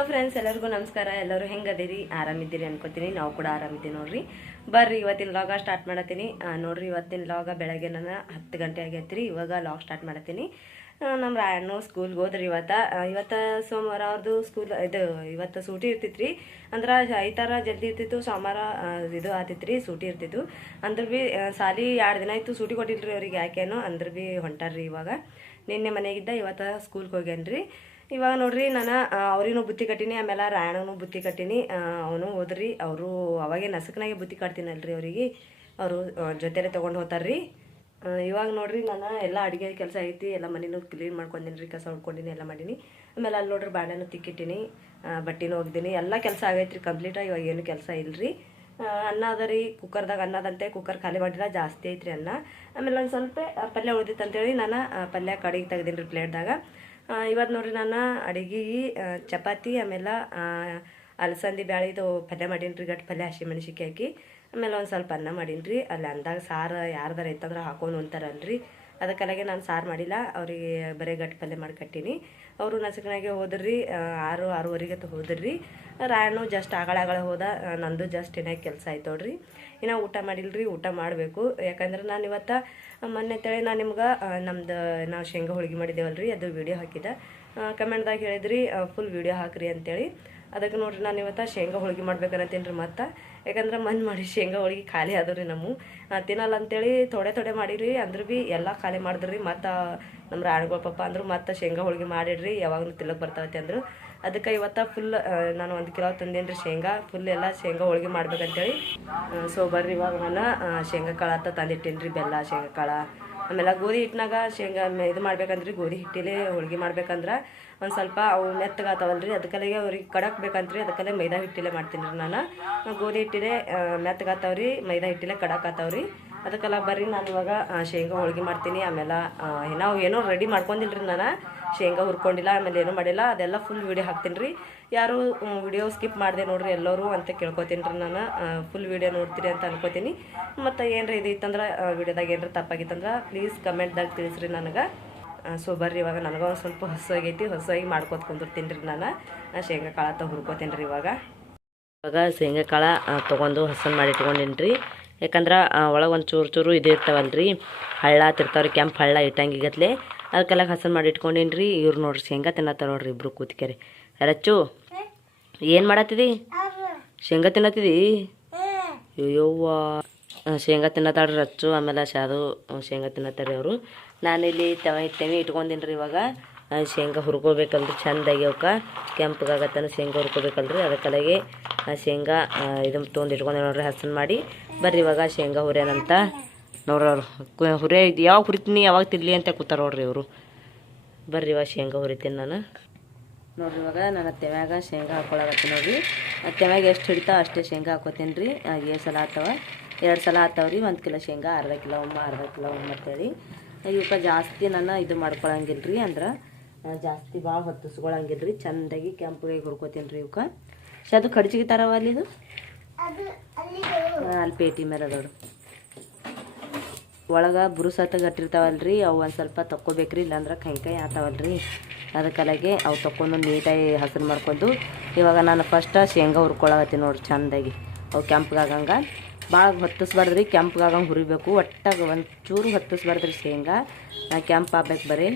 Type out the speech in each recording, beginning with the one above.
Hello friends ಎಲ್ಲರಿಗೂ ನಮಸ್ಕಾರ. ಎಲ್ಲರೂ ಹೆಂಗದೀರಿ? ಆರಾಮಿದ್ದೀರಿ ಅನ್ಕೋತೀನಿ. ನಾವು ಕೂಡ ಆರಾಮಿದ್ದೀವಿ ನೋಡ್ರಿ. ಬರ್ರಿ, ಇವತ್ತಿನ ಲಾಗ ಸ್ಟಾರ್ಟ್ ಮಾಡತ್ತೀನಿ. ನೋಡಿರಿ, ಇವತ್ತಿನ ಲಾಗ ಬೆಳಗ್ಗೆ ನಾನು ಹತ್ತು ಗಂಟೆ ಆಗೈತೆ ಇವಾಗ ಲಾಗ್ ಸ್ಟಾರ್ಟ್ ಮಾಡತ್ತೀನಿ. ನಮ್ಮ ರಾಯಣ್ಣು ಸ್ಕೂಲ್ಗೆ ಹೋದ್ರಿ ಇವತ್ತು. ಇವತ್ತು ಸೋಮವಾರ ಅವ್ರದ್ದು ಸ್ಕೂಲ್ ಇದು, ಇವತ್ತು ಸೂಟಿ ಇರ್ತಿತ್ತು ರೀ ಅಂದ್ರೆ ಐತಾರ ಜಲ್ದಿ ಇರ್ತಿತ್ತು. ಸೋಮವಾರ ಇದು ಆತಿತ್ತು ರೀ ಸೂಟಿ ಇರ್ತಿತ್ತು. ಅಂದ್ರೆ ಭೀ ಸಾಲಿ ಎರಡು ದಿನ ಇತ್ತು ಸೂಟಿ ಕೊಟ್ಟಿಲ್ರಿ ಅವ್ರಿಗೆ ಯಾಕೇನೋ. ಅಂದ್ರೆ ಭೀ ಹೊಂಟಾರ್ರಿ ಇವಾಗ. ನಿನ್ನೆ ಮನೆಗಿದ್ದ ಇವತ್ತು ಸ್ಕೂಲ್ಗೆ ಹೋಗ್ಯಾನ್ರಿ. ಇವಾಗ ನೋಡ್ರಿ ನಾನು ಅವ್ರಿಗೂ ಬುತ್ತಿ ಕಟ್ಟಿನಿ ಆಮೇಲೆ ರಾಯಣನು ಬುತ್ತಿ ಕಟ್ಟಿನಿ. ಅವನು ಹೋದ್ರಿ ಅವರು ಅವಾಗೆ ನಸಕ್ನಾಗೆ ಬುತ್ತಿ ಕಟ್ತೀನಲ್ರಿ ಅವರಿಗೆ. ಅವರು ಜೊತೆಲೆ ತೊಗೊಂಡು ಹೋಗ್ತಾರ್ರಿ ಆ, ಇವಾಗ ನೋಡ್ರಿ ನಾನು ಎಲ್ಲ ಅಡುಗೆ ಕೆಲಸ ಐತಿ ಎಲ್ಲ ಮನೇನು ಕ್ಲೀನ್ ಮಾಡ್ಕೊಂಡಿನಿ ರೀ ಕಸ ಹೊಡ್ಕೊಂಡಿನಿ ಎಲ್ಲ ಮಾಡೀನಿ. ಆಮೇಲೆ ಅಲ್ಲಿ ನೋಡ್ರಿ ಬಾಳೆನೂ ತಿಕ್ಕಿಟ್ಟಿನಿ ಬಟ್ಟೆನೂ ಒಗ್ದೀನಿ ಎಲ್ಲ ಕೆಲಸ ಆಗೈತ್ರಿ ಕಂಪ್ಲೀಟಾಗಿ ಇವಾಗ ಏನು ಕೆಲಸ ಇಲ್ಲರಿ ಅನ್ನ ಅದ ರೀ ಕುಕ್ಕರ್ದಾಗ ಅನ್ನದಂತೆ ಕುಕ್ಕರ್ ಖಾಲಿ ಮಾಡಿದ್ರೆ ಜಾಸ್ತಿ ಐತ್ರಿ ಅನ್ನ. ಆಮೇಲೆ ಒಂದು ಸ್ವಲ್ಪ ಪಲ್ಯ ಉಳ್ದಿತ್ತು ಅಂತೇಳಿ ನಾನು ಪಲ್ಯ ಕಡೆಗೆ ತೆಗ್ದೀನಿ ರೀ ಪ್ಲೇಟ್ದಾಗ ಇವತ್ತು ನೋಡ್ರಿ ನಾನು ಅಡುಗೆ ಚಪಾತಿ, ಆಮೇಲೆ ಅಲಸಂದಿ ಬ್ಯಾಳಿದು ಪಲ್ಯ ಮಾಡೀನಿ ರೀ ಗಟ್ಟು ಪಲ್ಯ ಹಸಿ ಹಾಕಿ, ಆಮೇಲೆ ಒಂದು ಸ್ವಲ್ಪ ಅನ್ನ ಮಾಡೀನಿ ರೀ ಅಲ್ಲಿ ಅಂದಾಗ ಸಾರು ಯಾರ್ದಾರ ಇತ್ತಂದ್ರೆ ಹಾಕೊಂಡು ಉಣ್ತಾರಲ್ರಿ ಅದಕ್ಕಲಾಗೆ ನಾನು ಸಾರು ಮಾಡಿಲ್ಲ, ಅವರಿಗೆ ಬರೀ ಗಟ್ಟು ಪಲ್ಯ ಮಾಡಿ ಕಟ್ಟೀನಿ. ಅವರು ನಸಕನಾಗೆ ಹೋದ್ರಿ ಆರು, ಆರೂವರೆಗೆ ತ ಹೋದ್ರಿ. ರಾಯಣ್ಣು ಜಸ್ಟ್ ಆಗಳ ಆಗಳ ಹೋದ, ನಂದು ಜಸ್ಟ್ ಏನಾಗಿ ಕೆಲಸ ಆಯ್ತು ನೋಡ್ರಿ. ಇನ್ನು ಊಟ ಮಾಡಿಲ್ರಿ, ಊಟ ಮಾಡಬೇಕು. ಯಾಕಂದ್ರೆ ನಾನು ಇವತ್ತು ಮೊನ್ನೆ ತಳಿ ನಾನು ನಿಮ್ಗೆ ನಮ್ದು ನಾವು ಶೇಂಗಾ ಹೋಳಿಗೆ ಮಾಡಿದ್ದೇವಲ್ರಿ, ಅದು ವಿಡಿಯೋ ಹಾಕಿದ್ದೆ. ಕಮೆಂಟ್ದಾಗ ಹೇಳಿದ್ರಿ ಫುಲ್ ವಿಡಿಯೋ ಹಾಕ್ರಿ ಅಂತೇಳಿ. ಅದಕ್ಕೆ ನೋಡ್ರಿ ನಾನು ಇವತ್ತು ಶೇಂಗಾ ಹೋಳಿಗೆ ಮಾಡ್ಬೇಕನ್ನತ್ತೀನಿ ರೀ ಮತ್ತು. ಯಾಕಂದ್ರೆ ಮನ್ ಮಾಡಿ ಶೇಂಗಾ ಹೋಳಿಗೆ ಖಾಲಿ ಆದವು ರೀ ನಮ್ಮ ತಿನ್ನಲ್ಲ ಅಂತೇಳಿ ಥೋಡೆ ಥೋಡೆ ಮಾಡಿರಿ, ಅಂದ್ರೆ ಭೀ ಎಲ್ಲ ಖಾಲಿ ಮಾಡಿದ್ರಿ. ಮತ್ತು ನಮ್ಮ ರಾಣಿಗಳ ಪಪ್ಪ ಅಂದ್ರು ಮತ್ತು ಶೇಂಗಾ ಹೋಳಿಗೆ ಮಾಡಿಡ್ರಿ ಯಾವಾಗಲೂ ತಿಲಕ್ ಬರ್ತಾವತ್ತೆ ಅಂದರು. ಅದಕ್ಕೆ ಇವತ್ತು ಫುಲ್ ನಾನು ಒಂದು ಕಿಲೋ ತಂದೇನಿ ರೀ ಶೇಂಗಾ. ಫುಲ್ ಎಲ್ಲ ಶೇಂಗಾ ಹೋಳಿಗೆ ಮಾಡ್ಬೇಕಂತೇಳಿ. ಸೊ ಬರ್ರಿ ಇವಾಗ ನಾನು ಶೇಂಗಾ ಕಾಳು ಅಂತ ತಂದಿಟ್ಟೇನಿ ರೀ ಬೆಲ್ಲ, ಶೇಂಗಾ ಕಾಳು. ಆಮೇಲೆ ಗೋಧಿ ಹಿಟ್ಟಿನಾಗ ಶೇಂಗಾ ಇದು ಮಾಡ್ಬೇಕಂದ್ರಿ, ಗೋಧಿ ಹಿಟ್ಟಿಲೇ ಹೋಳಿಗೆ ಮಾಡ್ಬೇಕಂದ್ರೆ ಒಂದು ಸ್ವಲ್ಪ ಅವು ಮೆತ್ತಗಾತಾವಲ್ರಿ ಅದಕ್ಕಲ್ಲಿಗೆ ಅವ್ರಿಗೆ ಕಡಕ್ ಬೇಕಂತ್ರಿ ಅದಕ್ಕಲ್ಲೇ ಮೈದಾ ಹಿಟ್ಟಿಲೇ ಮಾಡ್ತೀನಿ ರೀ ನಾನು. ಗೋಧಿ ಹಿಟ್ಟಿಲೆ ಮೆತ್ತಗಾತಾವ್ರಿ, ಮೈದಾ ಹಿಟ್ಟಿಲೆ ಕಡಕ್ ಆತಾವ್ರಿ ಅದಕ್ಕೆಲ್ಲ ಬರ್ರಿ, ನಾನು ಇವಾಗ ಶೇಂಗಾ ಹೋಳಿಗೆ ಮಾಡ್ತೀನಿ, ಆಮೇಲೆ ಏನೋ ಏನೋ ರೆಡಿ ಮಾಡ್ಕೊಂಡಿಲ್ರಿ ನಾನು. ಶೇಂಗಾ ಹುರ್ಕೊಂಡಿಲ್ಲ, ಆಮೇಲೆ ಏನೂ ಮಾಡಿಲ್ಲ, ಅದೆಲ್ಲ ಫುಲ್ ವೀಡಿಯೋ ಹಾಕ್ತೀನಿ ರೀ. ಯಾರು ವಿಡಿಯೋ ಸ್ಕಿಪ್ ಮಾಡಿದೆ ನೋಡ್ರಿ ಎಲ್ಲರೂ ಅಂತ ಕೇಳ್ಕೊತೀನಿ ರೀ ನಾನು. ಫುಲ್ ವೀಡಿಯೋ ನೋಡ್ತೀರಿ ಅಂತ ಅನ್ಕೋತೀನಿ. ಮತ್ತು ಏನರ ಇದು ಇತ್ತಂದ್ರೆ ವಿಡಿಯೋದಾಗ ಏನರ ತಪ್ಪಾಗಿತ್ತಂದ್ರೆ ಪ್ಲೀಸ್ ಕಮೆಂಟ್ದಾಗ ತಿಳಿಸ್ರಿ ನನಗೆ. ಸೊ ಬರ್ರಿ ಇವಾಗ, ನನಗೆ ಒಂದು ಸ್ವಲ್ಪ ಹೊಸಾಗೈತಿ ಹೊಸಾಗಿ ಮಾಡ್ಕೊತ ಕುಂದಿರ್ತೀನಿ ರೀ ನಾನು. ಶೇಂಗಾ ಶೇಂಗಾ ತ ಹುರ್ಕೋತೀನಿ ರೀ ಇವಾಗ. ಇವಾಗ ಶೇಂಗಾ ಕಾಳ ತೊಗೊಂಡು ಹಸನ್ ಮಾಡಿ ಇಟ್ಕೊಂಡಿನಿ ರೀ ಯಾಕಂದ್ರೆ ಒಳಗೆ ಒಂದು ಚೂರು ಚೂರು ಇದು ಇರ್ತಾವಲ್ರಿ. ಹಳ್ಳ ತಿರ್ತಾವ್ರಿ, ಕೆಂಪು ಹಳ್ಳ ಇಟ್ಟಂಗಿಗತ್ಲೆ ಅದಕ್ಕೆಲ್ಲ ಹಸನ್ ಮಾಡಿ ಇಟ್ಕೊಂಡೀನಿ ರೀ ಇವ್ರು ನೋಡ್ರಿ ಶೇಂಗಾ ತಿನ್ನತ್ತಾರ ನೋಡ್ರಿ ಇಬ್ರು ಕೂತ್ಕೆರಿ. ರಚ್ಚು, ಏನು ಮಾಡತ್ತಿದಿ ಶೇಂಗಾ ತಿನ್ನತ್ತಿದಿ? ಅಯ್ಯೋವ್ವ. ಶೇಂಗಾ ತಿನ್ನತ್ತಾಳ್ರಿ ರಚ್ಚು. ಆಮೇಲೆ ಶಾದು ಶೇಂಗಾ ತಿನ್ನತ್ತಾರೆ ಅವರು. ನಾನಿಲ್ಲಿ ತವ ತೆವಿ ಇಟ್ಕೊಂಡೀನಿ ರೀ ಇವಾಗ ಶೇಂಗಾ ಹುರ್ಕೋಬೇಕಲ್ರಿ, ಚಂದಾಗಿ ಅವಕ್ಕೆ ಕೆಂಪಗಾಗತ್ತನ ಶೇಂಗಾ ಹುರ್ಕೋಬೇಕಲ್ರಿ. ಅದಕ್ಕಲಾಗೆ ಶೇಂಗಾ ಇದು ತೊಗೊಂಡು ಇಟ್ಕೊಂಡೆ ನೋಡ್ರಿ, ಹಸನ್ ಮಾಡಿ. ಬರ್ರಿ ಇವಾಗ ಶೇಂಗಾ ಹುರ್ಯಾನಂತ ನೋಡ್ರವ್ರು ಹುರಿಯ ಯಾವಾಗ ಹುರಿತೀನಿ, ಯಾವಾಗ ತಿರ್ಲಿ ಅಂತ ಕೂತಾರ ನೋಡ್ರಿ ಇವರು. ಬರ್ರಿ ಇವಾಗ ಶೇಂಗಾ ಹುರಿತೀನಿ ನಾನು. ನೋಡ್ರಿ ಇವಾಗ ನಾನು ತೆಮ್ಯಾಗ ಶೇಂಗಾ ಹಾಕೊಳಕತ್ತೀನಿ ನೋಡ್ರಿ. ಆ ತೆವ್ಯಾಗ ಎಷ್ಟು ಹಿಡಿತಾವ ಅಷ್ಟೇ ಶೇಂಗಾ ಹಾಕೋತೀನಿ ರೀ. ಏಳು ಸಲ ಆತವ. ಎರಡು ಸಲ ಆತಾವ್ರಿ. ಒಂದು ಕಿಲೋ ಶೇಂಗಾ, ಅರ್ಧ ಕಿಲೋ ಒಮ್ಮ, ಅರ್ಧ ಕಿಲೋ ಒಮ್ಮ ಅಂತೇಳಿ. ಇವಕ್ಕೆ ಜಾಸ್ತಿ ನಾನು ಇದು ಮಾಡ್ಕೊಳಂಗಿಲ್ಲ ರೀ ಅಂದ್ರೆ ಜಾಸ್ತಿ ಭಾಳ ಹೊತ್ತಿಸ್ಕೊಳಂಗಿಲ್ಲ ರೀ ಚೆಂದಾಗಿ ಕೆಂಪಗೆ ಹುಡ್ಕೋತೀನಿ ರೀ ಇವಕ್ಕೆ ಅದು ಕಡ್ಚಿಗೆ ತರವ ಅಲ್ಲಿ ಇದು? ಅಲ್ಲಿ ಪೇಟಿ ಮೇಲೆ ಅದಾವ್ರಿ ಒಳಗೆ ಬುರುಸತ್ತ ಗಟ್ಟಿರ್ತಾವಲ್ರಿ ಅವು ಒಂದು ಸ್ವಲ್ಪ ತಕ್ಕೋಬೇಕ್ರಿ ಇಲ್ಲಾಂದ್ರೆ ಕೈ ಕೈ ಆತಾವಲ್ರಿ. ಅದಕ್ಕಲಾಗೆ ಅವು ತಕ್ಕೊಂಡು ನೀಟಾಗಿ ಹಸಿರು ಮಾಡ್ಕೊಂಡು ಇವಾಗ ನಾನು ಫಸ್ಟ್ ಶೇಂಗಾ ಹುರ್ಕೊಳಕತ್ತೀನಿ ನೋಡ್ರಿ ಚಂದಾಗಿ. ಅವು ಕೆಂಪಗಾಗಂಗೆ. ಭಾಳ ಹೊತ್ತಿಸ್ಬಾರ್ದ್ರಿ ಕೆಂಪಗಾಗಂಗೆ ಹುರಿಬೇಕು. ಒಟ್ಟಾಗ ಒಂದು ಚೂರು ಹೊತ್ತಿಸ್ಬಾರ್ದ್ರಿ ಶೇಂಗಾ. ಕೆಂಪು ಆಗ್ಬೇಕು ಬರೀ.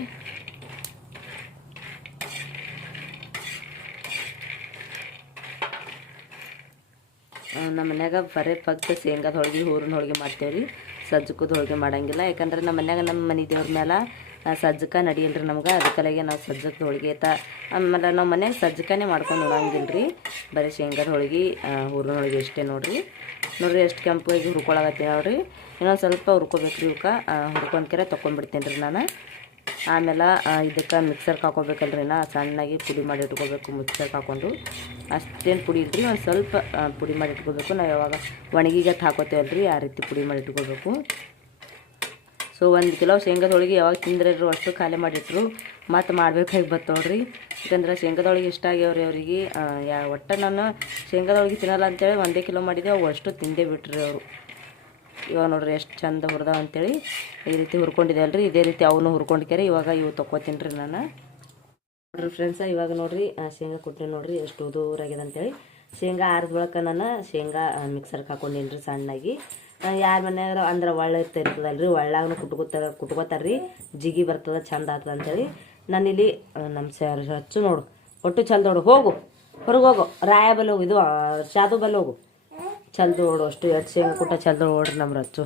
ನಮ್ಮ ಮನ್ಯಾಗ ಬರೀ ಫಕ್ತ ಶೇಂಗಾದ ಹೋಳಿಗೆ ಹೂರಿನ ಹೋಳಿಗೆ ಮಾಡ್ತೇವೆ ರೀ ಸಜ್ಜಕದ ಹೋಳಿಗೆ ಮಾಡಂಗಿಲ್ಲ. ಯಾಕಂದ್ರೆ ನಮ್ಮ ಮನ್ಯಾಗ ನಮ್ಮ ಮನೆ ದೇವ್ರ ಮೇಲೆ ಸಜ್ಜಕ ಸಜ್ಜಕ ರೀ ನಮ್ಗೆ. ಅದಕ್ಕಲಾಗೆ ನಾವು ಸಜ್ಜಕದ ಹೋಳಿಗೆ ತ ಆಮೇಲೆ ನಾವು ಮನ್ಯಾಗ ಸಜ್ಜಕನೇ ಮಾಡ್ಕೊಂಡು ಉಣಂಗಿಲ್ಲ ರೀ ಬರೀ ಶೇಂಗಾದ ಹೋಳಿಗೆ ಹೂರಿನ ಹೋಳಿಗೆ ಇಷ್ಟೇ ನೋಡ್ರಿ. ನೋಡಿರಿ ಎಷ್ಟು ಕೆಂಪಾಗಿ ಹುರ್ಕೊಳಗತ್ತೀನಿ ನೋಡಿರಿ ಇನ್ನೊಂದು ಸ್ವಲ್ಪ ಹುರ್ಕೋಬೇಕು ರೀ ಇವಕ್ಕೆ ಹುರ್ಕೊಂಡ್ಕೆರೆ ತೊಗೊಂಡ್ಬಿಡ್ತೀನಿ ರೀ ನಾನು. ಆಮೇಲೆ ಇದಕ್ಕೆ ಮಿಕ್ಸರ್ಗೆ ಹಾಕೋಬೇಕಲ್ರಿನ ಸಣ್ಣಗೆ ಪುಡಿ ಮಾಡಿ ಇಟ್ಕೋಬೇಕು ಮಿಕ್ಸರ್ಗೆ ಹಾಕೊಂಡು. ಅಷ್ಟೇನು ಪುಡಿ ಇಲ್ರಿ, ಒಂದು ಸ್ವಲ್ಪ ಪುಡಿ ಮಾಡಿ ಇಟ್ಕೋಬೇಕು. ನಾವು ಯಾವಾಗ ಒಣಗಿಗತ್ತು ಹಾಕೋತೇವಲ್ರಿ, ಆ ರೀತಿ ಪುಡಿ ಮಾಡಿ ಇಟ್ಕೋಬೇಕು. ಸೊ ಒಂದು ಕಿಲೋ ಶೇಂಗಾದ ಹೋಳಿಗೆ ಯಾವಾಗ ತಿಂದ್ರೆ ಅಷ್ಟು ಖಾಲಿ ಮಾಡಿಟ್ರು. ಮತ್ತು ಮಾಡ್ಬೇಕಾಗಿ ಬತ್ತು ನೋಡ್ರಿ. ಯಾಕಂದ್ರೆ ಶೇಂಗದ ಹೋಳಿಗೆ ಇಷ್ಟ ಆಗ್ಯಾವ್ರಿ ಅವರಿಗೆ. ಯಾ, ಒಟ್ಟು ನಾನು ಶೇಂಗದ ಹೋಳಿಗೆ ತಿನ್ನಲ್ಲ ಅಂತೇಳಿ ಒಂದೇ ಕಿಲೋ ಮಾಡಿದೆ, ಅವು ಅಷ್ಟು ತಿಂದೇ ಬಿಟ್ರಿ ಅವರು. ಇವಾಗ ನೋಡ್ರಿ ಎಷ್ಟು ಚಂದ ಹುರಿದಾವ ಅಂತೇಳಿ ಈ ರೀತಿ ಹುರ್ಕೊಂಡಿದೆ ಅಲ್ರಿ ಇದೇ ರೀತಿ ಅವನು ಹುರ್ಕೊಂಡ್ಕೆರೆ ಇವಾಗ ಇವು ತೊಗೋತೀನಿ ರೀ ನಾನು. ನೋಡ್ರಿ ಫ್ರೆಂಡ್ಸ ಇವಾಗ ನೋಡ್ರಿ ಶೇಂಗಾ ಕೊಟ್ಟರೆ ನೋಡ್ರಿ ಎಷ್ಟು ಉದೂರಾಗ್ಯದ ಅಂತೇಳಿ. ಶೇಂಗಾ ಆರ್ದ ಬಳಕ ನಾನು ಶೇಂಗಾ ಮಿಕ್ಸರ್ಗೆ ರೀ ಸಣ್ಣಾಗಿ. ಯಾರ ಮನೆಯಾಗ ಅಂದ್ರೆ ಒಳ್ಳೆ ರೀ ಒಳ್ಳಾಗನು ಕುಟ್ಕೋತಾರ ಕುಟ್ಕೋತಾರ್ರಿ. ಜಿಗಿ ಬರ್ತದ, ಚಂದ ಆಗ್ತದೆ ಅಂತೇಳಿ. ನಾನಿಲ್ಲಿ ನಮ್ಮ ಸರ್ ಹಚ್ಚು ನೋಡು. ಒಟ್ಟು ಚಂದ ನೋಡು. ಹೋಗು. ಹೊರಗೆ ಹೋಗು. ರಾಯ ಹೋಗು. ಇದು ಶಾದು ಬಲ್ಲಿ ಹೋಗು. ಚಲ್ದು ಓಡು ಅಷ್ಟು ಎಷ್ಟು ಶೇಂಗಾ ಕುಟ್ಟ ಚಲ್ದು ಓಡ್ರಿ ನಮ್ಮ ರಚ್ಚು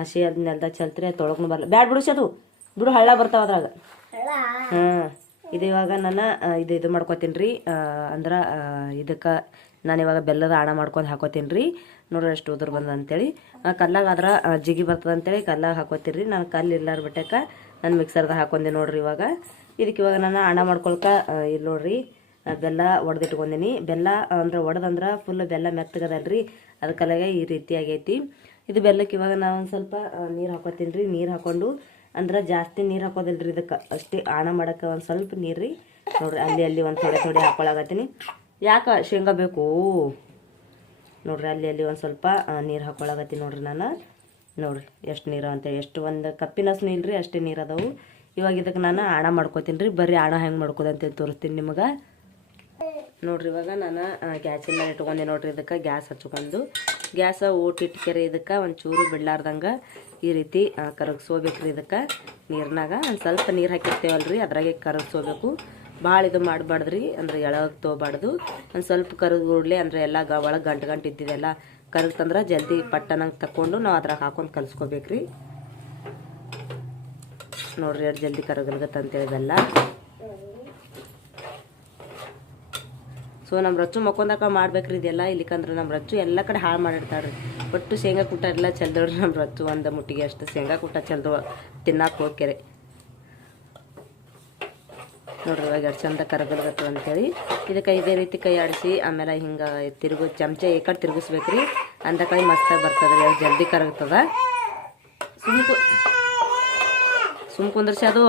ಹಸಿ ಅದ್ ನೆಲ್ದಾಗ ಚಲ್ತ್ರಿ ತೊಳಗ್ನು ಬರಲ್ಲ ಬ್ಯಾಡ್ ಬಿಡಿಸಿ ಅದು ಬಿಡು ಹಳ್ಳ ಬರ್ತಾವ ಅದ್ರಾಗ. ಹಾಂ ಇದು ಇವಾಗ ನಾನು ಇದು ಇದು ಮಾಡ್ಕೋತೀನಿ ರೀ ಅಂದ್ರೆ ಇದಕ್ಕೆ ನಾನು ಇವಾಗ ಬೆಲ್ಲದ ಆಣ ಮಾಡ್ಕೊಂಡು ಹಾಕೋತೀನಿ ರೀ ನೋಡ್ರಿ ಎಷ್ಟು ಉದುರು ಬಂದ ಅಂತೇಳಿ. ಕಲ್ಲಾಗ ಆದ್ರೆ ಜಿಗಿ ಬರ್ತದೆ ಅಂತೇಳಿ ಕಲ್ಲಾಗ ಹಾಕೋತೀನಿ ರೀ ನಾನು ಕಲ್ಲು ಇಲ್ಲಾರ ಬಿಟ್ಟಕ್ಕೆ ನಾನು ಮಿಕ್ಸರ್ದಾಗ ಹಾಕೊಂಡೆ ನೋಡ್ರಿ ಇವಾಗ. ಇದಕ್ಕೆ ಇವಾಗ ನಾನು ಆಣ ಮಾಡ್ಕೊಳ್ಕ ಇಲ್ಲ ನೋಡ್ರಿ. ಬೆಲ್ಲ ಒಡೆದಿಟ್ಕೊಂಡೀನಿ. ಬೆಲ್ಲ ಅಂದ್ರೆ ಒಡೆದಂದ್ರೆ ಫುಲ್ ಬೆಲ್ಲ ಮೆತ್ತಗದಲ್ರಿ. ಅದಕ್ಕಲ್ಲಾಗೆ ಈ ರೀತಿ ಆಗೈತಿ. ಇದು ಬೆಲ್ಲಕ್ಕೆ ಇವಾಗ ನಾವು ಒಂದು ಸ್ವಲ್ಪ ನೀರು ಹಾಕೋತೀನಿ ರೀ ನೀರು ಹಾಕೊಂಡು ಅಂದ್ರೆ ಜಾಸ್ತಿ ನೀರು ಹಾಕೋದಿಲ್ರಿ ಇದಕ್ಕೆ. ಅಷ್ಟೇ ಆಣ ಮಾಡೋಕ್ಕೆ ಒಂದು ಸ್ವಲ್ಪ ನೀರು ರೀ ನೋಡ್ರಿ, ಅಲ್ಲಿ ಅಲ್ಲಿ ಒಂದು ಥೋಡೆ ಥೋಡೆ ಹಾಕೊಳಕತ್ತೀನಿ. ಯಾಕೆ ಶೇಂಗಾ ಬೇಕು? ನೋಡ್ರಿ, ಅಲ್ಲಿ ಅಲ್ಲಿ ಒಂದು ಸ್ವಲ್ಪ ನೀರು ಹಾಕೊಳಕತ್ತೀನಿ ನೋಡ್ರಿ ನಾನು. ನೋಡ್ರಿ, ಎಷ್ಟು ನೀರು ಅಂತ ಎಷ್ಟು ಒಂದು ಕಪ್ಪಿನಷ್ಟು ಇಲ್ಲರಿ ಅಷ್ಟೇ ನೀರು ಅದಾವು. ಇವಾಗ ಇದಕ್ಕೆ ನಾನು ಆಣ ಮಾಡ್ಕೋತೀನಿ ರೀ ಬರೀ ಆಣ ಹೆಂಗೆ ಮಾಡ್ಕೋದಂತೇಳಿ ತೋರಿಸ್ತೀನಿ ನಿಮಗೆ. ನೋಡ್ರಿ, ಇವಾಗ ನಾನು ಗ್ಯಾಸಿನ ಮೇಲೆ ಇಟ್ಕೊಂಡೆ ನೋಡ್ರಿ, ಇದಕ್ಕೆ ಗ್ಯಾಸ್ ಹಚ್ಕೊಂಡು. ಗ್ಯಾಸ ಊಟ ಇಟ್ಕೆರೆ, ಇದಕ್ಕೆ ಒಂಚೂರು ಬಿಡ್ಲಾರ್ದಂಗೆ ಈ ರೀತಿ ಕರಗಿಸ್ಕೋಬೇಕ್ರಿ ಇದಕ್ಕೆ ನೀರಿನಾಗ. ಒಂದು ಸ್ವಲ್ಪ ನೀರು ಹಾಕಿರ್ತೇವಲ್ರಿ, ಅದ್ರಾಗೆ ಕರಗಿಸೋಬೇಕು. ಭಾಳ ಇದು ಮಾಡಬಾರ್ದ್ರಿ, ಅಂದ್ರೆ ಎಳಗೆ ತೊಗೊಬಾರ್ದು. ಒಂದು ಸ್ವಲ್ಪ ಕರಗುಡ್ಲಿ ಅಂದ್ರೆ ಎಲ್ಲ ಗ, ಒಳಗೆ ಗಂಟು ಗಂಟು ಇದ್ದಿದ್ದೆಲ್ಲ ಕರಗ್ತಂದ್ರೆ ಜಲ್ದಿ ಪಟ್ಟನಂಗೆ ತಗೊಂಡು ನಾವು ಅದ್ರಾಗ ಹಾಕೊಂಡು ಕಲಿಸ್ಕೋಬೇಕ್ರಿ. ನೋಡ್ರಿ, ಎಷ್ಟು ಜಲ್ದಿ ಕರಗಲ್ಗತ್ತಂತೇಳಿ ಸೊ ನಮ್ಮ ರಚ್ಚು ಮಕ್ಕೊಂದಾಕ ಮಾಡ್ಬೇಕ್ರಿ ಇದೆಲ್ಲ. ಇಲ್ಲಿಕಂದ್ರೆ ನಮ್ಮ ರಚ್ಚು ಎಲ್ಲ ಕಡೆ ಹಾಳು ಮಾಡಿರ್ತಾರೆ ಒಟ್ಟು ಶೇಂಗಾ ಕುಟ್ಟ ಎಲ್ಲ ಚೆಲ್ದವ್ರಿ ನಮ್ಮ ರಚ್ಚು. ಒಂದು ಮುಟ್ಟಿಗೆ ಅಷ್ಟು ಶೇಂಗಾ ಕುಟ್ಟ ಚೆಲ್ದು ತಿನ್ನಕ್ಕೆ ಹೋಗ್ಕೆರೆ ನೋಡ್ರಿ ಇವಾಗ ಎರಡು ಚಂದ ಕರಗಲ್ಗತ್ತು ಅಂತೇಳಿ. ಇದಕ್ಕೆ ಇದೇ ರೀತಿ ಕೈ ಆಡಿಸಿ, ಆಮೇಲೆ ಹಿಂಗೆ ತಿರುಗು ಚಮಚ ಈ ಕಡೆ ತಿರುಗಿಸ್ಬೇಕ್ರಿ. ಅಂದ ಕೈ ಮಸ್ತಾಗಿ ಬರ್ತದೆ ರೀ ಜಲ್ದಿ ಕರಗ್ತದ. ಸುಮ್ಕು ಸುಮ್ ಕುಂದ್ರಸಿ ಅದು.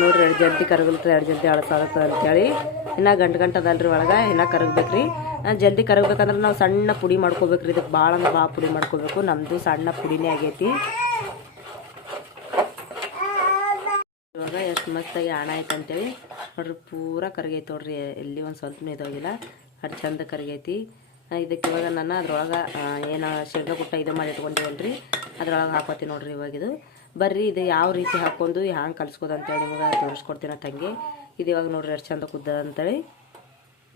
ನೋಡ್ರಿ, ಎರಡು ಜಲ್ದಿ ಕರಗಲ್ತದೆ ಎರಡು ಜಲ್ದಿ ಅಳಸಾಗತ್ತೆ ಅಂತೇಳಿ. ಇನ್ನು ಗಂಟು ಗಂಟು ಅದಲ್ರಿ ಒಳಗೆ, ಇನ್ನು ಕರಗಬೇಕ್ರಿ. ಜಲ್ದಿ ಕರಗಬೇಕಂದ್ರೆ ನಾವು ಸಣ್ಣ ಪುಡಿ ಮಾಡ್ಕೋಬೇಕ್ರಿ ಇದಕ್ಕೆ ಭಾಳ ಅಂದ್ರೆ ಭಾಳ ಪುಡಿ ಮಾಡ್ಕೋಬೇಕು. ನಮ್ಮದು ಸಣ್ಣ ಪುಡಿನೇ ಆಗೈತಿ. ಇವಾಗ ಎಷ್ಟು ಮಸ್ತಾಗಿ ಹಣ ಐತೆ ಅಂತೇಳಿ. ನೋಡ್ರಿ, ಪೂರ ಕರಗೈತೆ ನೋಡ್ರಿ, ಎಲ್ಲಿ ಒಂದು ಸ್ವಲ್ಪ ಇದಾಗಿಲ್ಲ. ಅಷ್ಟು ಚಂದ ಕರಗೈತಿ. ಇದಕ್ಕೆ ಇವಾಗ ನಾನು ಅದ್ರೊಳಗೆ ಏನು ಶೇಂಗಾ ಕುಟ್ಟ ಇದು ಮಾಡಿ ಇಟ್ಕೊಂಡಿವಲ್ರಿ. ಅದ್ರೊಳಗೆ ಹಾಕೋತೀನಿ ನೋಡ್ರಿ ಇವಾಗ ಇದು. ಬರ್ರಿ, ಇದು ಯಾವ ರೀತಿ ಹಾಕ್ಕೊಂಡು ಹ್ಯಾಂಗೆ ಕಲಿಸ್ಕೋದು ಅಂತೇಳಿ ನಿಮಗೆ ತೋರಿಸ್ಕೊಡ್ತೀನಿ ತಂಗಿ. ಇದು ಇವಾಗ ನೋಡ್ರಿ ಎಷ್ಟು ಚಂದ ಕುದ್ದ ಅಂತೇಳಿ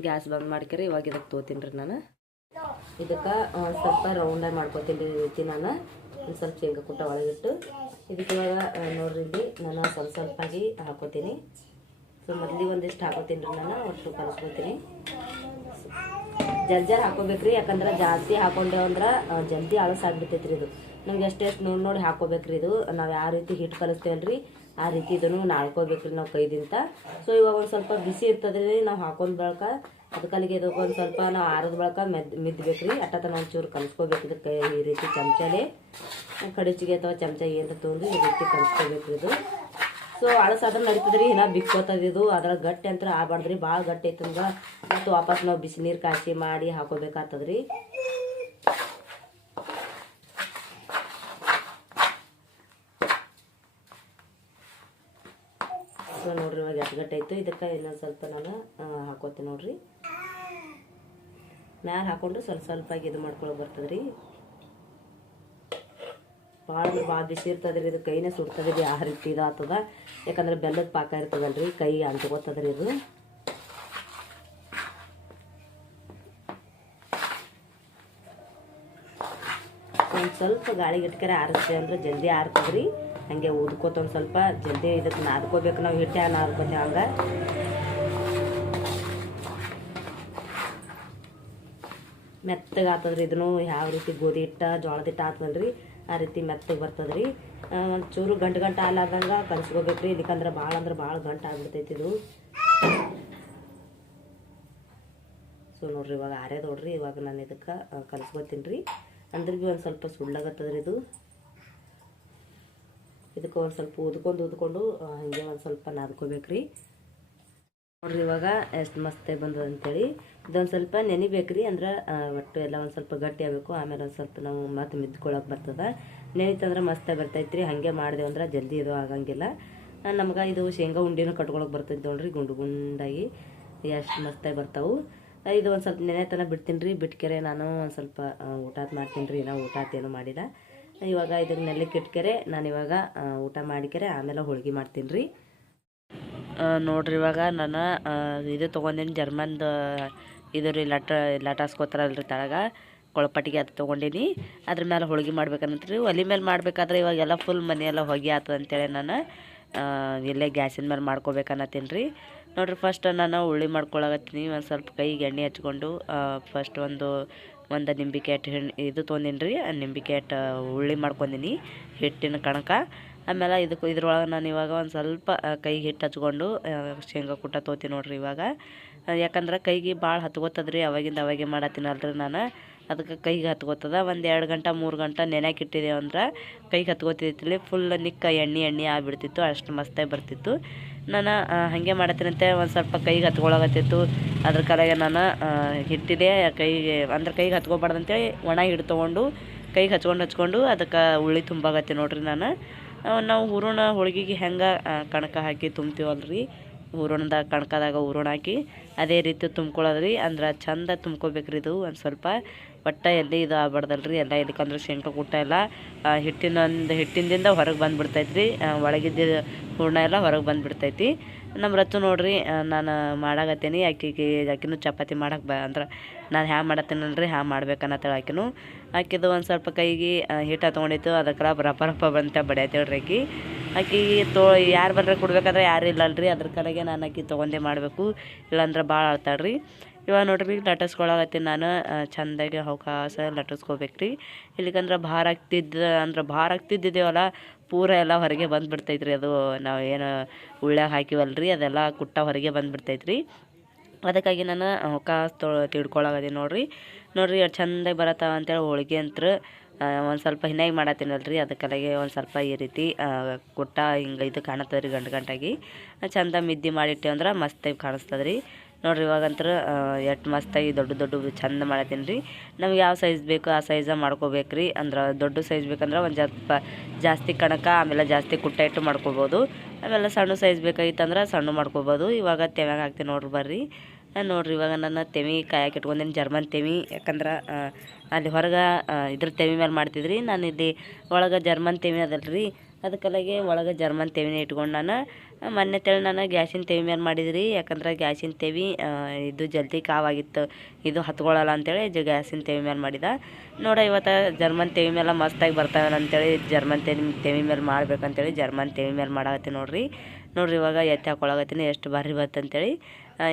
ಗ್ಯಾಸ್ ಬಂದ್ ಮಾಡ್ಕರಿ, ಇವಾಗ ಇದಕ್ಕೆ ತೋತೀನಿ ರೀ ನಾನು. ಇದಕ್ಕೆ ಸ್ವಲ್ಪ ರೌಂಡಾಗಿ ಮಾಡ್ಕೊತೀನಿ ರೀ ರೀತಿ ನಾನು. ಒಂದು ಸ್ವಲ್ಪ ಶೇಂಗಾ ಕುಟ್ಟ ಒಳಗಿಟ್ಟು. ಇದಕ್ಕೆ ಇವಾಗ ನೋಡ್ರಿ ಇಲ್ಲಿ ನಾನು ಸ್ವಲ್ಪ ಸ್ವಲ್ಪ ಆಗಿ ಹಾಕೋತೀನಿ. ಸೊ, ಮೊದಲಿಗೆ ಒಂದಿಷ್ಟು ಹಾಕೋತೀನಿ ರೀ ನಾನು, ಒಟ್ಟು ಕಲಿಸ್ಕೊತೀನಿ. ಜಲ್ ಹಾಕೋಬೇಕ್ರಿ, ಯಾಕಂದ್ರೆ ಜಾಸ್ತಿ ಹಾಕೊಂಡೇವು ಅಂದ್ರೆ ಜಲ್ದಿ ಆಳಸಾಗ್ಬಿಡ್ತೈತ್ರಿ ಇದು. ನಮ್ಗೆ ಎಷ್ಟೆಷ್ಟು ನೋಡಿ ನೋಡಿ ಹಾಕೋಬೇಕ್ರಿ ಇದು. ನಾವು ಯಾವ ರೀತಿ ಹಿಟ್ಟು ಕಲಿಸ್ತೇವಲ್ರಿ ಆ ರೀತಿ ಇದನ್ನು ನಾಳ್ಕೋಬೇಕ್ರಿ ನಾವು ಕೈದಿಂತ ಸೊ ಇವಾಗ ಒಂದು ಸ್ವಲ್ಪ ಬಿಸಿ ಇರ್ತದ್ರಿ, ನಾವು ಹಾಕೊಂಡ್ ಬಳಕ ಅದಕ್ಕಲ್ಲಿಗೆ ಇದಕ್ಕೆ ಒಂದು ಸ್ವಲ್ಪ ನಾವು ಆರದ ಬಳಕ ಮೆದ್, ಮಿದ್ಬೇಕ್ರಿ. ಅಟ್ಟತನ ಒಂಚೂರು ಕಲಿಸ್ಕೋಬೇಕು ಇದಕ್ಕೆ ಈ ರೀತಿ ಚಮಚಲೆ. ಕಡಚಿಗೆ ಅಥವಾ ಚಮಚ ಏನು ತೊಗೊಂಡು ಈ ರೀತಿ ಕಲಿಸ್ಕೋಬೇಕ್ರಿ ಇದು. ಸೊ ಅಳಸಾದ್ರೆ ನಡೀತದ್ರಿ ಇನ್ನ ಬಿಕ್ಕೋತದಿದು ಅದ್ರ ಗಟ್ಟಿ ಅಂತ ಆಗ್ಬಾರ್ದ್ರಿ. ಭಾಳ ಗಟ್ಟಿ ಐತಂದ್ರ ಮತ್ತು ವಾಪಸ್ ನಾವು ಬಿಸಿ ನೀರು ಕಾಯಿಸಿ ಮಾಡಿ ಹಾಕೋಬೇಕಾಗ್ತದ್ರಿ. ಸೊ ನೋಡ್ರಿ ಇವಾಗ ಎಷ್ಟು ಗಟ್ಟಿ ಇದಕ್ಕೆ ಇನ್ನೊಂದು ಸ್ವಲ್ಪ ನಾನು ಹಾಕೋತೀನಿ ನೋಡ್ರಿ. ಮ್ಯಾಲ ಹಾಕೊಂಡು ಸ್ವಲ್ಪ ಸ್ವಲ್ಪ ಇದು ಮಾಡ್ಕೊಳಕ್ ಬರ್ತದ್ರಿ. ಭಾಳ ಭಾಳ ಬಿಸಿ ಇರ್ತದ್ರಿ ಇದು ಕೈನೇ ಸುಡ್ತದ್ರಿ ಆ ರೀತಿ ಇದು ಆಗ್ತದ ಯಾಕಂದ್ರೆ ಬೆಲ್ಲದ ಪಾಕ ಇರ್ತದಲ್ರಿ, ಕೈ ಅಂಟ್ಕೋತದ್ರಿ ಇದು. ಒಂದು ಸ್ವಲ್ಪ ಗಾಳಿ ಇಟ್ಕರೆ ಆರಿಸ್ತೇವೆ ಅಂದ್ರೆ ಜಲ್ದಿ ಆರ್ತದ್ರಿ. ಹಂಗೆ ಊದ್ಕೋತ ಒಂದು ಸ್ವಲ್ಪ ಜಲ್ದಿ ಇದಕ್ಕೆ ನಾದ್ಕೋಬೇಕು. ನಾವು ಹಿಟ್ಟೆ ನಾದ್ಕೋತೇವೆ ಹಂಗೆ. ಮೆತ್ತಗೆ ಆತದ್ರಿ ಇದನ್ನು. ಯಾವ ರೀತಿ ಗೋಧಿ ಹಿಟ್ಟ, ಜೋಳದ ಹಿಟ್ಟ ರೀ ಆ ರೀತಿ ಮೆತ್ತಗೆ ಬರ್ತದ್ರಿ. ಚೂರು ಗಂಟು ಗಂಟು ಆಗ್ಲಾರ್ದಂಗೆ ಕಲಿಸ್ಕೋಬೇಕ್ರಿ. ಇದಕ್ಕಂದ್ರೆ ಭಾಳ ಅಂದ್ರೆ ಭಾಳ ಗಂಟು ಆಗ್ಬಿಡ್ತೈತಿ ಇದು. ಸೊ ನೋಡ್ರಿ, ಇವಾಗ ಆರ್ಯದ ನೋಡ್ರಿ, ಇವಾಗ ನಾನು ಇದಕ್ಕೆ ಕಲಸ್ಕೊತೀನಿ ರೀ ಅಂದ್ರೆ ಭೀ ಒಂದು ಸ್ವಲ್ಪ ಸುಳ್ಳಾಗತ್ತದ್ರಿ ಇದು. ಇದಕ್ಕೆ ಒಂದು ಸ್ವಲ್ಪ ಊದ್ಕೊಂಡು ಊದ್ಕೊಂಡು ಹೀಗೆ ಹಂಗೆ ಒಂದು ಸ್ವಲ್ಪ ನಾದ್ಕೋಬೇಕ್ರಿ. ನೋಡ್ರಿ, ಇವಾಗ ಎಷ್ಟು ಮಸ್ತೆ ಬಂದದ ಅಂತೇಳಿ ಇದೊಂದು ಸ್ವಲ್ಪ ನೆನಿಬೇಕ್ರಿ ಅಂದ್ರೆ ಆ, ಒಟ್ಟು ಎಲ್ಲ ಒಂದು ಸ್ವಲ್ಪ ಗಟ್ಟಿ ಆಗಬೇಕು ಆಮೇಲೆ ಒಂದು ಸ್ವಲ್ಪ ನಾವು ಮತ್ತೆ ಮಿದ್ಕೊಳಕ್ಕೆ ಬರ್ತದೆ. ನೆನಿತಂದ್ರೆ ಬರ್ತೈತೆ ರೀ ಹಾಗೆ ಮಾಡಿದೆವು ಅಂದ್ರೆ ಜಲ್ದಿ ಇದು ಆಗಂಗಿಲ್ಲ. ನಮ್ಗೆ ಇದು ಶೇಂಗಾ ಉಂಡಿನೂ ಕಟ್ಕೊಳಕ್ಕೆ ಬರ್ತೈತೆ ನೋಡ್ರಿ ಗುಂಡು ಗುಂಡಾಗಿ. ಎಷ್ಟು ಮಸ್ತಾಗಿ ಬರ್ತಾವು. ಇದು ಒಂದು ಸ್ವಲ್ಪ ನೆನೆತನ ಬಿಡ್ತೀನಿ ರೀ ಬಿಟ್ಕೆರೆ ನಾನು ಒಂದು ಸ್ವಲ್ಪ ಊಟ ಮಾಡ್ತೀನಿ ರೀ ನಾವು ಊಟ ಏನೂ ಮಾಡಿಲ್ಲ. ಇವಾಗ ಇದಕ್ಕೆ ನೆಲಕ್ಕೆ ಇಟ್ಕೆರೆ ನಾನು ಇವಾಗ ಊಟ ಮಾಡಿಕೆರೆ ಆಮೇಲೆ ಹೋಳ್ಗೆ ಮಾಡ್ತೀನಿ ರೀ ನೋಡ್ರಿ ಇವಾಗ ನಾನು ಇದು ತೊಗೊಂಡೀನಿ ಜರ್ಮನ್ದು ಇದು ರೀ ಲಟ ಲಟಾಸ್ಕೋತಾರಲ್ರಿ ತಳಗ. ಕೊಳಪಟ್ಟಿಗೆ ಅದು ತೊಗೊಂಡೀನಿ. ಅದ್ರ ಮೇಲೆ ಹೋಳ್ಗೆ ಮಾಡ್ಬೇಕಂತ್ರಿ ಒಲೆ ಮೇಲೆ ಮಾಡ್ಬೇಕಾದ್ರೆ ಇವಾಗೆಲ್ಲ ಫುಲ್ ಮನೆಯೆಲ್ಲ ಹೊಗೆ ಆತದ ಅಂತೇಳಿ ನಾನು ಇಲ್ಲೇ ಗ್ಯಾಸಿನ ಮೇಲೆ ಮಾಡ್ಕೋಬೇಕನ್ನತ್ತೀನಿ ರೀ ನೋಡ್ರಿ ಫಸ್ಟ್ ನಾನು ಉಳ್ಳಿ ಮಾಡ್ಕೊಳಕತ್ತೀನಿ. ಒಂದು ಸ್ವಲ್ಪ ಕೈಗೆ ಎಣ್ಣೆ ಹಚ್ಕೊಂಡು ಫಸ್ಟ್ ಒಂದು ಒಂದು ನಿಂಬಿಕೆ ಅಟ್ ಇದು ತೊಂದಿನಿ ರೀ ನಿಂಬಿಕೆ ಅಟ್ ಉಳ್ಳಿ ಮಾಡ್ಕೊಂಡೀನಿ. ಹಿಟ್ಟಿನ ಕಣಕ. ಆಮೇಲೆ ಇದಕ್ಕೆ ಇದ್ರೊಳಗೆ ನಾನು ಇವಾಗ ಒಂದು ಸ್ವಲ್ಪ ಕೈಗೆ ಹಿಟ್ಟು ಹಚ್ಕೊಂಡು ಶೇಂಗಾ ಕುಟ್ಟ ತೋತಿ ನೋಡ್ರಿ ಇವಾಗ. ಯಾಕಂದ್ರೆ ಕೈಗೆ ಭಾಳ ಹತ್ಕೋತದ್ರಿ, ಅವಾಗಿಂದ ಅವಾಗೆ ಮಾಡತ್ತೀನಲ್ರಿ ನಾನು. ಅದಕ್ಕೆ ಕೈಗೆ ಹತ್ಕೋತದ. ಒಂದು ಎರಡು ಗಂಟೆ, ಮೂರು ಗಂಟೆ ನೆನೆಯಕ್ಕೆ ಇಟ್ಟಿದ್ದೇವೆ ಅಂದ್ರೆ ಕೈಗೆ ಹತ್ಕೋತಿದ್ಲಿ ಫುಲ್ ನಿಕ್ಕ ಎಣ್ಣೆ ಎಣ್ಣೆ ಆಗಿಬಿಡ್ತಿತ್ತು, ಅಷ್ಟು ಮಸ್ತಾಗಿ ಬರ್ತಿತ್ತು. ನಾನು ಹಾಗೆ ಮಾಡತ್ತೀನಂತೆ, ಒಂದು ಸ್ವಲ್ಪ ಕೈಗೆ ಹತ್ಕೊಳಕತ್ತಿತ್ತು. ಅದ್ರ ಕಡೆಗೆ ನಾನು ಹಿಟ್ಟಿದೆ, ಕೈಗೆ, ಅಂದ್ರೆ ಕೈಗೆ ಹತ್ಕೊಬಾರ್ದಂತೇಳಿ ಒಣ ಹಿಟ್ಟು ತೊಗೊಂಡು, ಕೈಗೆ ಹಚ್ಕೊಂಡು ಹಚ್ಕೊಂಡು ಅದಕ್ಕೆ ಉಳ್ಳಿ ತುಂಬಾಗತ್ತೆ ನೋಡ್ರಿ ನಾನು. ನಾವು ಹೂರಣ ಹೋಳ್ಗೆಗೆ ಹೆಂಗೆ ಕಣಕ ಹಾಕಿ ತುಂಬ್ತೀವಲ್ರಿ. ಹೂರಣದಾಗ ಕಣಕದಾಗ ಹೂರಣ ಹಾಕಿ ಅದೇ ರೀತಿ ತುಂಬ್ಕೊಳ್ಳೋದು ರೀ ಅಂದ್ರೆ ಚಂದ ತುಂಬ್ಕೋಬೇಕ್ರಿ ಇದು ಒಂದು ಸ್ವಲ್ಪ. ಒಟ್ಟು ಎಲ್ಲಿ ಇದು ಆಗ್ಬಾರ್ದಲ್ರಿ? ಎಲ್ಲ ಇದಕ್ಕಂದ್ರೆ ಶೇಂಗಾ ಕುಟ್ಟ ಎಲ್ಲ ಹಿಟ್ಟಿನೊಂದು ಹಿಟ್ಟಿನಿಂದ ಹೊರಗೆ ಬಂದುಬಿಡ್ತೈತ್ರಿ. ಒಳಗಿದ್ದ ಹೂರ್ಣ ಎಲ್ಲ ಹೊರಗೆ ಬಂದುಬಿಡ್ತೈತಿ. ನಮ್ಮ ರಚ್ಚು ನೋಡ್ರಿ ನಾನು ಮಾಡಾಕತ್ತೀನಿ. ಆಕೆಗೆ, ಆಕಿನೂ ಚಪಾತಿ ಮಾಡಕ್ಕೆ ಬ, ಅಂದ್ರೆ ನಾನು ಹ್ಯಾ ಮಾಡತ್ತೀನಲ್ರಿ ಹ್ಯಾ ಮಾಡ್ಬೇಕನ್ನತ್ತೇಳಿ ಆಕಿನೂ. ಆಕಿದು ಒಂದು ಸ್ವಲ್ಪ ಕೈಗೆ ಹಿಟ್ಟು ತೊಗೊಂಡಿತ್ತು. ಅದಕ್ಕೆ ರಪ ರಪ ಬಂತ ಬಡಿಯತ್ತೇಳ್ರಿ ಆಕಿ. ಆಕಿ ತೋ, ಯಾರು ಬಂದ್ರೆ ಕೊಡ್ಬೇಕಾದ್ರೆ ಯಾರು ಇಲ್ಲಲ್ರಿ. ಅದ್ರ ಕಡೆಗೆ ನಾನು ಆಕಿ ತೊಗೊಂಡೇ ಮಾಡಬೇಕು. ಇಲ್ಲಾಂದ್ರೆ ಭಾಳ ಆಳ್ತಾಳ್ರಿ ಇವಾಗ ನೋಡ್ರಿ ಲಟಸ್ಕೊಳಕತ್ತೀನಿ ನಾನು ಚಂದಾಗಿ ಅವಕಾಶ ಲಟ್ಟಿಸ್ಕೊಬೇಕು ರೀ ಇಲ್ಲಿಕಂದ್ರೆ ಭಾರ ಆಗ್ತಿದ್ದ, ಅಂದ್ರೆ ಭಾರ ಆಗ್ತಿದ್ದಿದ್ದೇವಲ್ಲ ಪೂರ ಎಲ್ಲ ಹೊರಗೆ ಬಂದುಬಿಡ್ತೈತ್ರಿ ಅದು. ನಾವು ಏನು ಉಳ್ಳ್ಯಾಗ ಹಾಕಿವಲ್ರಿ, ಅದೆಲ್ಲ ಕುಟ್ಟ ಹೊರಗೆ ಬಂದುಬಿಡ್ತೈತ್ರಿ. ಅದಕ್ಕಾಗಿ ನಾನು ಅವಕಾಶ ತೊ ತಿಳ್ಕೊಳಕತ್ತೀನಿ ನೋಡ್ರಿ. ನೋಡ್ರಿ ಎಷ್ಟು ಚಂದಾಗಿ ಬರತ್ತಾವ ಅಂತೇಳಿ ಹೋಳಿಗೆ ಅಂತ ಒಂದು ಸ್ವಲ್ಪ ಹಿನ್ನಾಗಿ ಮಾಡತ್ತೀನಲ್ರಿ. ಅದಕ್ಕಾಗಿ ಒಂದು ಸ್ವಲ್ಪ ಈ ರೀತಿ ಕುಟ್ಟ ಹಿಂಗೆ ಇದು ಕಾಣತ್ತದ ಗಂಟು ಗಂಟಾಗಿ. ಚಂದ ಮಿದ್ದಿ ಮಾಡಿಟ್ಟೆ ಅಂದ್ರೆ ಮಸ್ತಾಗಿ ಕಾಣಿಸ್ತದ ರೀ ನೋಡ್ರಿ ಇವಾಗಂತ್ರ ಎಷ್ಟು ಮಸ್ತಾಗಿ ದೊಡ್ಡ ದೊಡ್ಡ ಚಂದ ಮಾಡತ್ತೀನಿ ರೀ ನಮ್ಗೆ ಯಾವ ಸೈಜ್ ಬೇಕು ಆ ಸೈಜ ಮಾಡ್ಕೋಬೇಕು ರೀ ಅಂದ್ರೆ ದೊಡ್ಡ ಸೈಜ್ ಬೇಕಂದ್ರೆ ಒಂದು ಸ್ವಲ್ಪ ಜಾಸ್ತಿ ಕಣಕ, ಆಮೇಲೆ ಜಾಸ್ತಿ ಕುಟ್ಟ ಇಟ್ಟು ಮಾಡ್ಕೊಬೋದು. ಆಮೇಲೆ ಸಣ್ಣ ಸೈಜ್ ಬೇಕಾಗಿತ್ತಂದ್ರೆ ಸಣ್ಣ ಮಾಡ್ಕೊಬೋದು. ಇವಾಗ ತೆವ್ಯಾಗ ಹಾಕ್ತೀನಿ ನೋಡ್ರಿ ಬರ್ರಿ. ನೋಡ್ರಿ ಇವಾಗ ನನ್ನ ತೆವಿ ಕಾಯಕ್ಕೆ ಇಟ್ಕೊಂಡೀನಿ ಜರ್ಮನ್ ತೆವಿ ಯಾಕಂದ್ರೆ ಅಲ್ಲಿ ಹೊರಗೆ ಇದ್ರ ತೆವಿ ಮೇಲೆ ಮಾಡ್ತಿದ್ರಿ. ನಾನು ಇಲ್ಲಿ ಒಳಗೆ ಜರ್ಮನ್ ತೆವಿ ಅದಲ್ರಿ. ಅದಕ್ಕಲಾಗೆ ಒಳಗೆ ಜರ್ಮನ್ ತೆವಿನೇ ಇಟ್ಕೊಂಡು ನಾನು ಮೊನ್ನೆ ತೇಳಿ ನಾನು ಗ್ಯಾಸಿನ ತೆವಿ ಮೇಲೆ ಮಾಡಿದ್ರಿ, ಯಾಕಂದ್ರೆ ಗ್ಯಾಸಿನ ತೆವಿ ಇದು ಜಲ್ದಿ ಕಾವಾಗಿತ್ತು, ಇದು ಹತ್ಕೊಳ್ಳಲ್ಲ ಅಂತೇಳಿ ಜ ಗ್ಯಾಸಿನ ತೆವಿ ಮೇಲೆ ಮಾಡಿದ. ನೋಡ ಇವತ್ತು ಜರ್ಮನ್ ತೆವಿ ಮೇಲೆ ಮಸ್ತಾಗಿ ಬರ್ತಾವೆ ಅಂತೇಳಿ ಜರ್ಮನ್ ತೆವಿ ತೆವಿ ಮೇಲೆ ಮಾಡ್ಬೇಕಂತೇಳಿ ಜರ್ಮನ್ ತೆವಿ ಮೇಲೆ ಮಾಡಾಕತ್ತೀನಿ ನೋಡ್ರಿ. ನೋಡ್ರಿ ಇವಾಗ ಎತ್ತಿ ಹಾಕೊಳಗತ್ತೀನಿ ಎಷ್ಟು ಭಾರಿ ಬರ್ತಂತೇಳಿ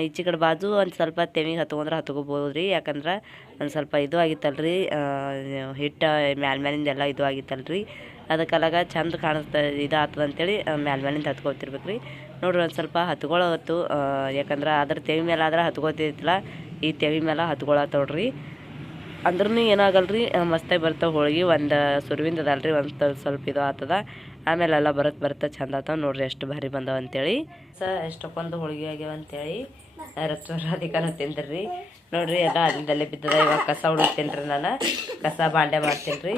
ಈಚೆ ಕಡೆ ಬಾಜು ಒಂದು ಸ್ವಲ್ಪ ತೆಮಿಗೆ ಹತ್ಕೊಂಡ್ರೆ ಹತ್ಕೋಬೋದು ರೀ ಯಾಕಂದ್ರೆ ಒಂದು ಸ್ವಲ್ಪ ಇದು ಆಗಿತ್ತಲ್ರಿ. ಹಿಟ್ಟು ಮ್ಯಾಲ ಮ್ಯಾಲಿಂದೆಲ್ಲ ಇದು ಆಗಿತ್ತಲ್ರಿ. ಅದಕ್ಕೆಲ್ಲಾಗ ಚಂದ ಕಾಣಿಸ್ತಾ ಇದು ಆಗ್ತದೆ ಅಂತೇಳಿ ಮ್ಯಾಲ ಮ್ಯಾಲಿಂದ ಹತ್ಕೊತಿರ್ಬೇಕು ರೀ ನೋಡ್ರಿ ಒಂದು ಸ್ವಲ್ಪ ಹತ್ಕೊಳ್ಳೋತ್ತು ಯಾಕಂದ್ರೆ ಅದ್ರ ತೆವಿ ಮೇಲೆ ಆದ್ರೆ ಹತ್ಕೋತಿದ್ದಿಲ್ಲ ಈ ತೆವಿ ಮೇಲೆ ಹತ್ಕೊಳತ್ತೋಡ್ರಿ ಅಂದ್ರೂ ಏನಾಗಲ್ರಿ ಮಸ್ತಾಗಿ ಬರ್ತಾವೆ ಹೋಳಿಗೆ. ಒಂದು ಸುರುವಿಂದ ಅದಲ್ರಿ ಒಂದು ಸ್ವಲ್ಪ ಇದು ಆಗ್ತದ ಆಮೇಲೆ ಎಲ್ಲ ಬರತ್ತೆ ಬರುತ್ತೆ ಚಂದ ಆತಾವ. ನೋಡ್ರಿ ಎಷ್ಟು ಭಾರಿ ಬಂದಾವ ಅಂತೇಳಿ. ಸ ಎಷ್ಟಕ್ಕೊಂದು ಹೋಳಿಗೆ ಆಗ್ಯಾವ ಅಂತೇಳಿ. ರಚ್ಚ ರಾಧಿಕಾನು ತಿಂದ್ರಿ. ನೋಡ್ರಿ ಎಲ್ಲ ಅಲ್ಲಿಂದಲ್ಲೇ ಬಿದ್ದದ. ಇವಾಗ ಕಸ ಹುಡುಕ್ತೀನಿ ರೀ ನಾನು. ಕಸ ಬಾಂಡೆ ಮಾಡ್ತೀನಿ ರೀ